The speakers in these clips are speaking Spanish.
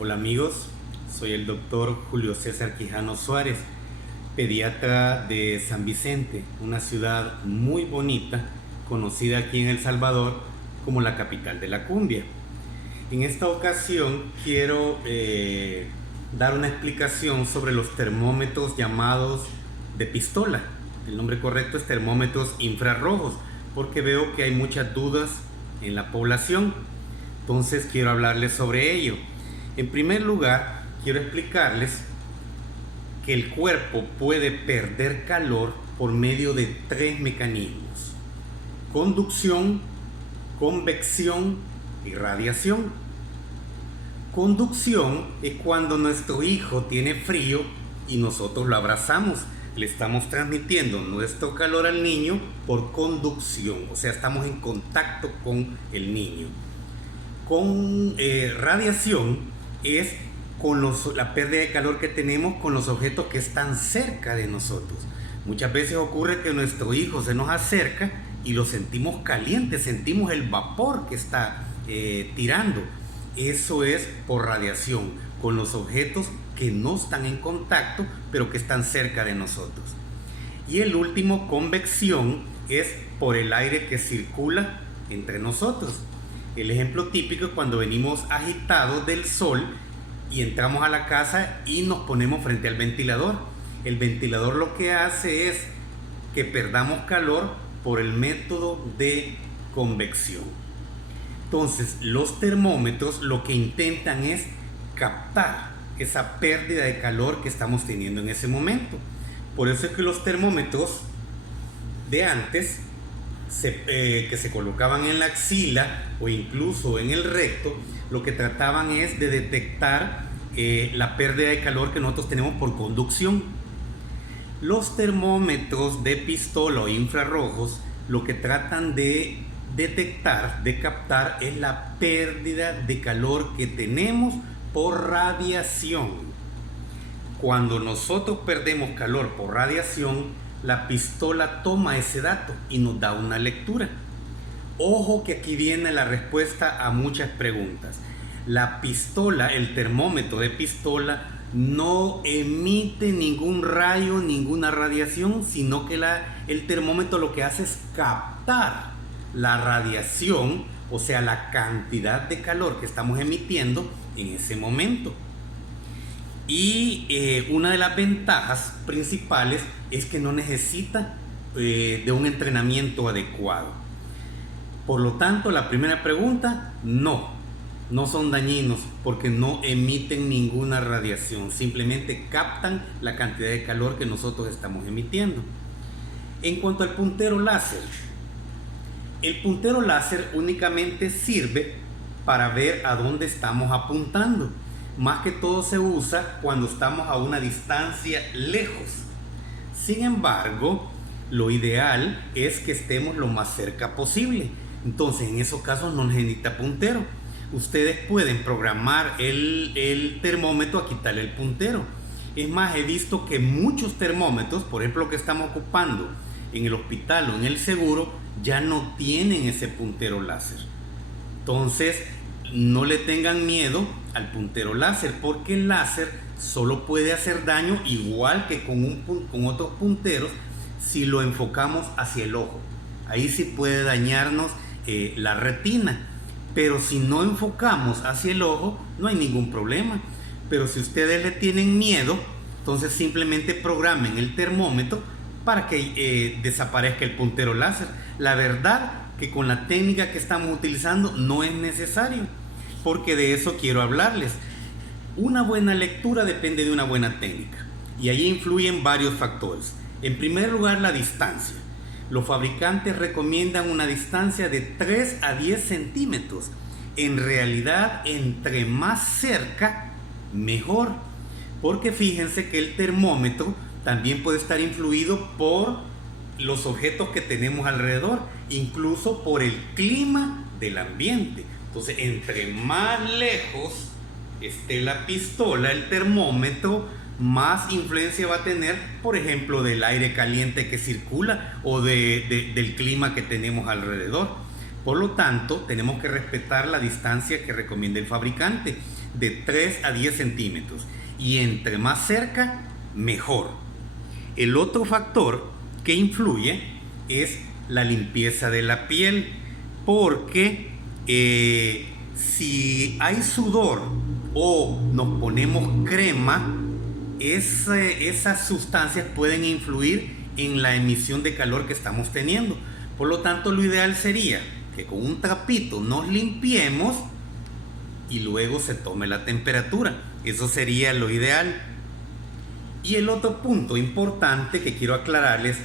Hola amigos, soy el doctor Julio César Quijano Suárez, pediatra de San Vicente, una ciudad muy bonita, conocida aquí en El Salvador como la capital de la cumbia. En esta ocasión quiero dar una explicación sobre los termómetros llamados de pistola. El nombre correcto es termómetros infrarrojos, porque veo que hay muchas dudas en la población. Entonces quiero hablarles sobre ello. En primer lugar, quiero explicarles que el cuerpo puede perder calor por medio de tres mecanismos: conducción, convección y radiación. Conducción es cuando nuestro hijo tiene frío y nosotros lo abrazamos. Le estamos transmitiendo nuestro calor al niño por conducción, o sea, estamos en contacto con el niño. Con radiación es con la pérdida de calor que tenemos con los objetos que están cerca de nosotros. Muchas veces ocurre que nuestro hijo se nos acerca y lo sentimos caliente, sentimos el vapor que está tirando. Eso es por radiación, con los objetos que no están en contacto, pero que están cerca de nosotros. Y el último, convección, es por el aire que circula entre nosotros. El ejemplo típico es cuando venimos agitados del sol y entramos a la casa y nos ponemos frente al ventilador. El ventilador lo que hace es que perdamos calor por el método de convección. Entonces, los termómetros lo que intentan es captar esa pérdida de calor que estamos teniendo en ese momento. Por eso es que los termómetros de antes que se colocaban en la axila o incluso en el recto, lo que trataban es de detectar la pérdida de calor que nosotros tenemos por conducción. Los termómetros de pistola o infrarrojos lo que tratan de detectar, de captar, es la pérdida de calor que tenemos por radiación. Cuando nosotros perdemos calor por radiación, la pistola toma ese dato y nos da una lectura. Ojo que aquí viene la respuesta a muchas preguntas. La pistola, el termómetro de pistola, no emite ningún rayo, ninguna radiación, sino que el termómetro lo que hace es captar la radiación, o sea, la cantidad de calor que estamos emitiendo en ese momento. Y una de las ventajas principales es que no necesita de un entrenamiento adecuado. Por lo tanto, la primera pregunta, no son dañinos porque no emiten ninguna radiación, simplemente captan la cantidad de calor que nosotros estamos emitiendo. En cuanto al puntero láser, el puntero láser únicamente sirve para ver a dónde estamos apuntando. Más que todo se usa cuando estamos a una distancia lejos. Sin embargo, lo ideal es que estemos lo más cerca posible. Entonces, en esos casos no necesita puntero. Ustedes pueden programar el termómetro a quitarle el puntero. Es más, he visto que muchos termómetros, por ejemplo, lo que estamos ocupando en el hospital o en el seguro, ya no tienen ese puntero láser. Entonces, no le tengan miedo al puntero láser, porque el láser solo puede hacer daño igual que con otros punteros si lo enfocamos hacia el ojo. Ahí sí puede dañarnos la retina, pero si no enfocamos hacia el ojo no hay ningún problema. Pero si ustedes le tienen miedo, entonces simplemente programen el termómetro para que desaparezca el puntero láser. La verdad que con la técnica que estamos utilizando no es necesario, porque de eso quiero hablarles. Una buena lectura depende de una buena técnica y allí influyen varios factores. En primer lugar, la distancia. Los fabricantes recomiendan una distancia de 3 a 10 centímetros. En realidad, entre más cerca, mejor, porque fíjense que el termómetro también puede estar influido por los objetos que tenemos alrededor, incluso por el clima del ambiente. Entonces, entre más lejos esté la pistola, el termómetro, más influencia va a tener, por ejemplo, del aire caliente que circula o del clima que tenemos alrededor. Por lo tanto, tenemos que respetar la distancia que recomienda el fabricante, de 3 a 10 centímetros. Y entre más cerca, mejor. El otro factor que influye es la limpieza de la piel, porque si hay sudor o nos ponemos crema, esas sustancias pueden influir en la emisión de calor que estamos teniendo. Por lo tanto, lo ideal sería que con un trapito nos limpiemos y luego se tome la temperatura. Eso sería lo ideal. Y el otro punto importante que quiero aclararles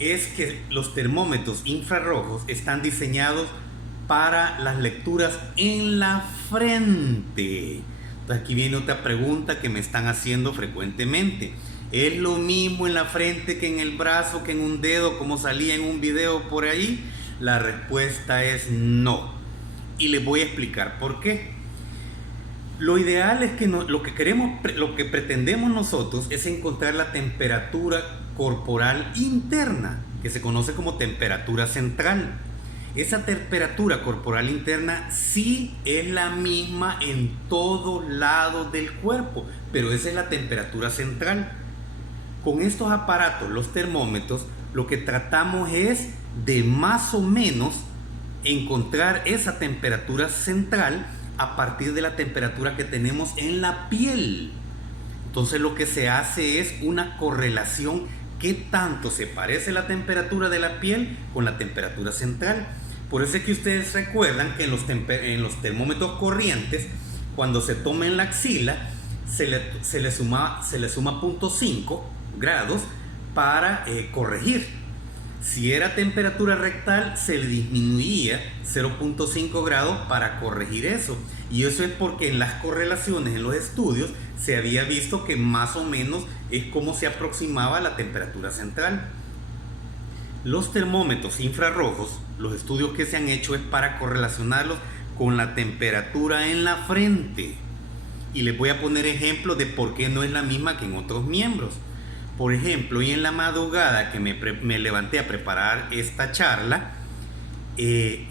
es que los termómetros infrarrojos están diseñados para las lecturas en la frente. Entonces aquí viene otra pregunta que me están haciendo frecuentemente. ¿Es lo mismo en la frente que en el brazo, que en un dedo, como salía en un video por ahí? La respuesta es no. Y les voy a explicar por qué. Lo ideal es que lo que pretendemos nosotros es encontrar la temperatura corporal interna, que se conoce como temperatura central. Esa temperatura corporal interna sí es la misma en todos lados del cuerpo, pero esa es la temperatura central. Con estos aparatos, los termómetros, lo que tratamos es de más o menos encontrar esa temperatura central a partir de la temperatura que tenemos en la piel. Entonces lo que se hace es una correlación, qué tanto se parece la temperatura de la piel con la temperatura central. Por eso es que ustedes recuerdan que en los termómetros corrientes, cuando se toma en la axila, se le suma 0.5 grados para corregir. Si era temperatura rectal, se le disminuía 0.5 grados para corregir eso. Y eso es porque en las correlaciones, en los estudios, se había visto que más o menos es como se aproximaba la temperatura central. Los termómetros infrarrojos, los estudios que se han hecho es para correlacionarlos con la temperatura en la frente. Y les voy a poner ejemplos de por qué no es la misma que en otros miembros. Por ejemplo, y en la madrugada que me levanté a preparar esta charla,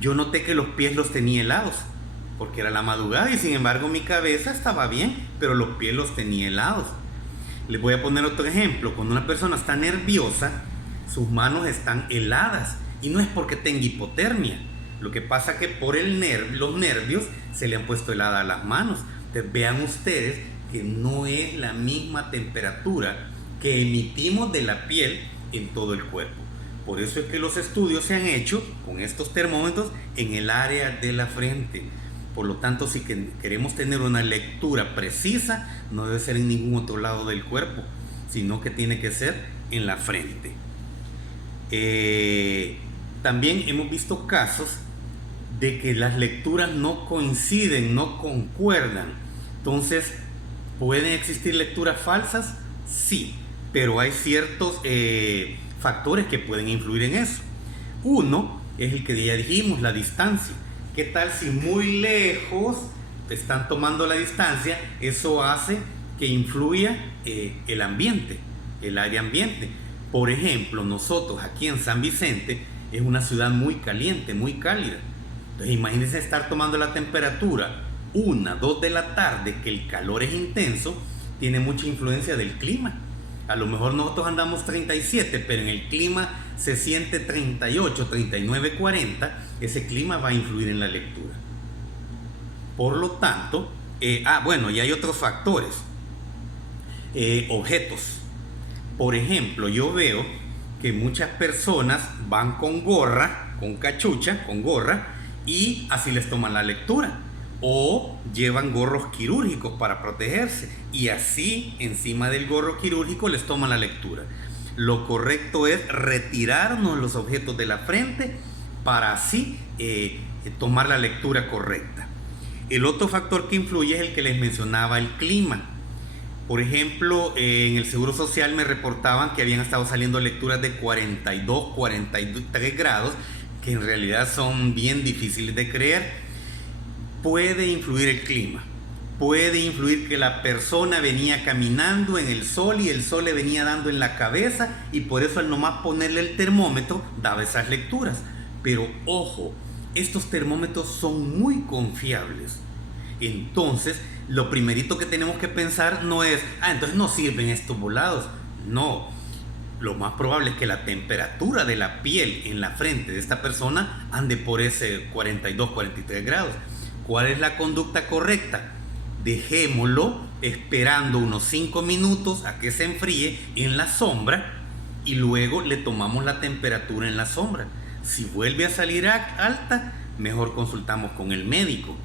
yo noté que los pies los tenía helados, porque era la madrugada y sin embargo mi cabeza estaba bien, pero los pies los tenía helados. Les voy a poner otro ejemplo. Cuando una persona está nerviosa, sus manos están heladas y no es porque tenga hipotermia. Lo que pasa es que por los nervios se le han puesto heladas las manos. Entonces vean ustedes que no es la misma temperatura que emitimos de la piel en todo el cuerpo. Por eso es que los estudios se han hecho con estos termómetros en el área de la frente. Por lo tanto, si queremos tener una lectura precisa, no debe ser en ningún otro lado del cuerpo, sino que tiene que ser en la frente. También hemos visto casos de que las lecturas no coinciden, no concuerdan. Entonces, ¿pueden existir lecturas falsas? Sí, pero hay ciertos factores que pueden influir en eso. Uno es el que ya dijimos, la distancia. ¿Qué tal si muy lejos están tomando la distancia? Eso hace que influya el ambiente, el área ambiente. Por ejemplo, nosotros aquí en San Vicente es una ciudad muy caliente, muy cálida. Entonces imagínense estar tomando la temperatura 1, 2 de la tarde, que el calor es intenso, tiene mucha influencia del clima. A lo mejor nosotros andamos 37, pero en el clima se siente 38, 39, 40. Ese clima va a influir en la lectura. Por lo tanto, bueno, y hay otros factores. Objetos. Por ejemplo, yo veo que muchas personas van con gorra, con cachucha, con gorra, y así les toman la lectura. O llevan gorros quirúrgicos para protegerse y así encima del gorro quirúrgico les toman la lectura. Lo correcto es retirarnos los objetos de la frente para así tomar la lectura correcta. El otro factor que influye es el que les mencionaba, el clima. Por ejemplo, en el Seguro Social me reportaban que habían estado saliendo lecturas de 42, 43 grados, que en realidad son bien difíciles de creer. Puede influir el clima, puede influir que la persona venía caminando en el sol y el sol le venía dando en la cabeza y por eso al nomás ponerle el termómetro daba esas lecturas. Pero ojo, estos termómetros son muy confiables. Entonces, lo primerito que tenemos que pensar no es, entonces no sirven estos volados. No, lo más probable es que la temperatura de la piel en la frente de esta persona ande por ese 42, 43 grados. ¿Cuál es la conducta correcta? Dejémoslo esperando unos 5 minutos a que se enfríe en la sombra y luego le tomamos la temperatura en la sombra. Si vuelve a salir alta, mejor consultamos con el médico.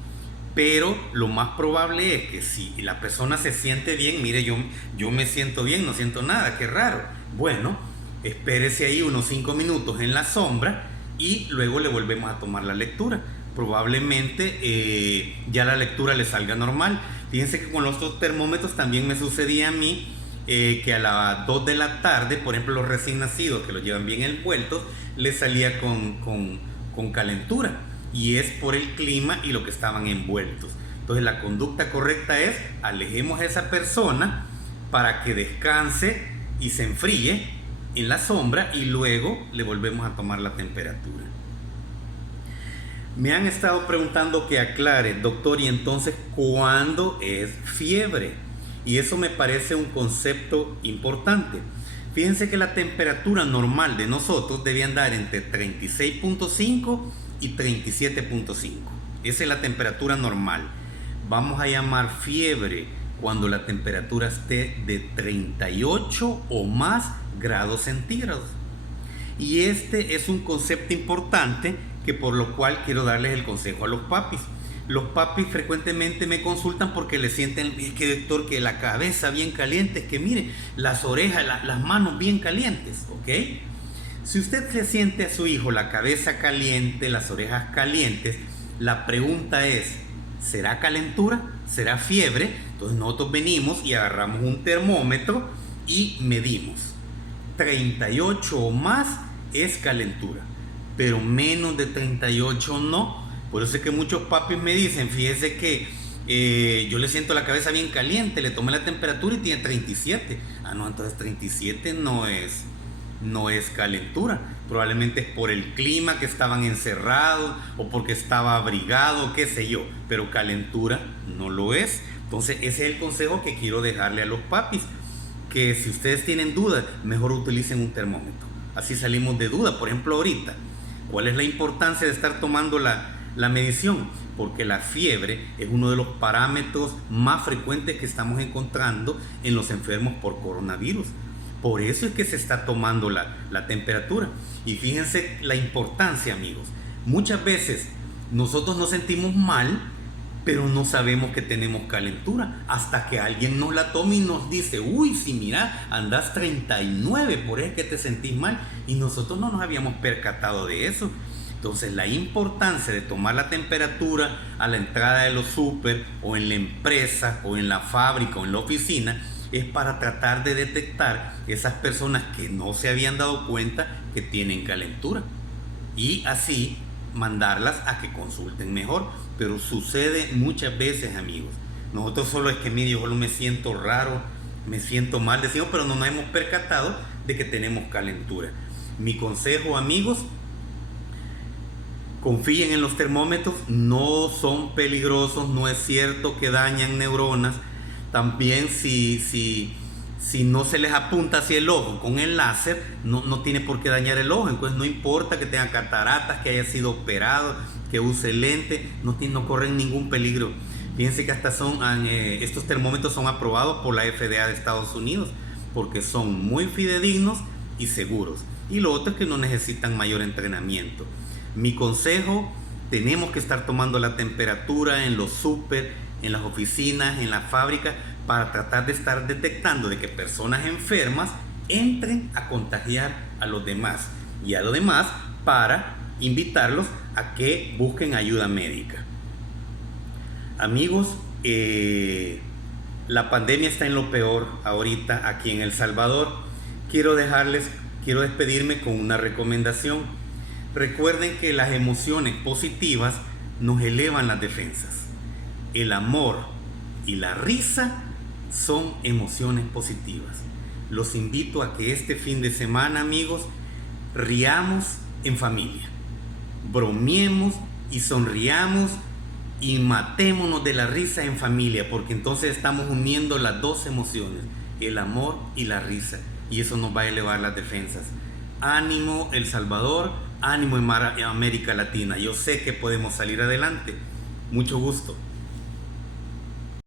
Pero lo más probable es que si la persona se siente bien, mire, yo me siento bien, no siento nada, qué raro. Bueno, espérese ahí unos 5 minutos en la sombra y luego le volvemos a tomar la lectura. Probablemente ya la lectura le salga normal. Fíjense que con los otros termómetros también me sucedía a mí que a las 2 de la tarde, por ejemplo, los recién nacidos que los llevan bien envueltos, les salía con calentura. Y es por el clima y lo que estaban envueltos. Entonces la conducta correcta es alejemos a esa persona para que descanse y se enfríe en la sombra y luego le volvemos a tomar la temperatura. Me han estado preguntando que aclare, doctor, y entonces ¿cuándo es fiebre? Y eso me parece un concepto importante. Fíjense que la temperatura normal de nosotros debe andar entre 36.5 y 37.5. Esa es la temperatura normal. Vamos a llamar fiebre cuando la temperatura esté de 38 o más grados centígrados. Y este es un concepto importante que por lo cual quiero darles el consejo a los papis. Los papis frecuentemente me consultan porque le sienten, es que doctor, que la cabeza bien caliente, es que mire, las orejas, las manos bien calientes, ¿ok? Si usted se siente a su hijo la cabeza caliente, las orejas calientes, la pregunta es, ¿será calentura? ¿Será fiebre? Entonces nosotros venimos y agarramos un termómetro y medimos. 38 o más es calentura, pero menos de 38 no. Por eso es que muchos papis me dicen, fíjese que yo le siento la cabeza bien caliente, le tomé la temperatura y tiene 37. No, entonces 37 no es calentura. Probablemente es por el clima, que estaban encerrados o porque estaba abrigado, qué sé yo, pero calentura no lo es. Entonces ese es el consejo que quiero dejarle a los papis, que si ustedes tienen dudas, mejor utilicen un termómetro, así salimos de duda. Por ejemplo, ahorita, ¿cuál es la importancia de estar tomando la medición? Porque la fiebre es uno de los parámetros más frecuentes que estamos encontrando en los enfermos por coronavirus. Por eso es que se está tomando la temperatura. Y fíjense la importancia, amigos. Muchas veces nosotros nos sentimos mal, pero no sabemos que tenemos calentura hasta que alguien nos la toma y nos dice, uy, si mira, andas 39, por eso es que te sentís mal. Y nosotros no nos habíamos percatado de eso. Entonces la importancia de tomar la temperatura a la entrada de los súper o en la empresa o en la fábrica o en la oficina es para tratar de detectar esas personas que no se habían dado cuenta que tienen calentura y así mandarlas a que consulten mejor. Pero sucede muchas veces, amigos. Nosotros solo es que, mire, yo solo me siento raro, me siento mal, decimos, pero no nos hemos percatado de que tenemos calentura. Mi consejo, amigos, confíen en los termómetros, no son peligrosos, no es cierto que dañan neuronas. También si no se les apunta hacia el ojo con el láser, no tiene por qué dañar el ojo. Entonces no importa que tenga cataratas, que haya sido operado, que use lente, no corren ningún peligro. Fíjense que hasta estos termómetros son aprobados por la FDA de Estados Unidos porque son muy fidedignos y seguros. Y lo otro es que no necesitan mayor entrenamiento. Mi consejo, tenemos que estar tomando la temperatura en los súper, en las oficinas, en la fábrica, para tratar de estar detectando de que personas enfermas entren a contagiar a los demás y a los demás para invitarlos a que busquen ayuda médica. Amigos, la pandemia está en lo peor ahorita aquí en El Salvador. Quiero despedirme con una recomendación. Recuerden que las emociones positivas nos elevan las defensas. El amor y la risa son emociones positivas. Los invito a que este fin de semana, amigos, riamos en familia, bromeemos y sonriamos y matémonos de la risa en familia, porque entonces estamos uniendo las dos emociones, el amor y la risa, y eso nos va a elevar las defensas. Ánimo El Salvador, ánimo en América Latina. Yo sé que podemos salir adelante. Mucho gusto.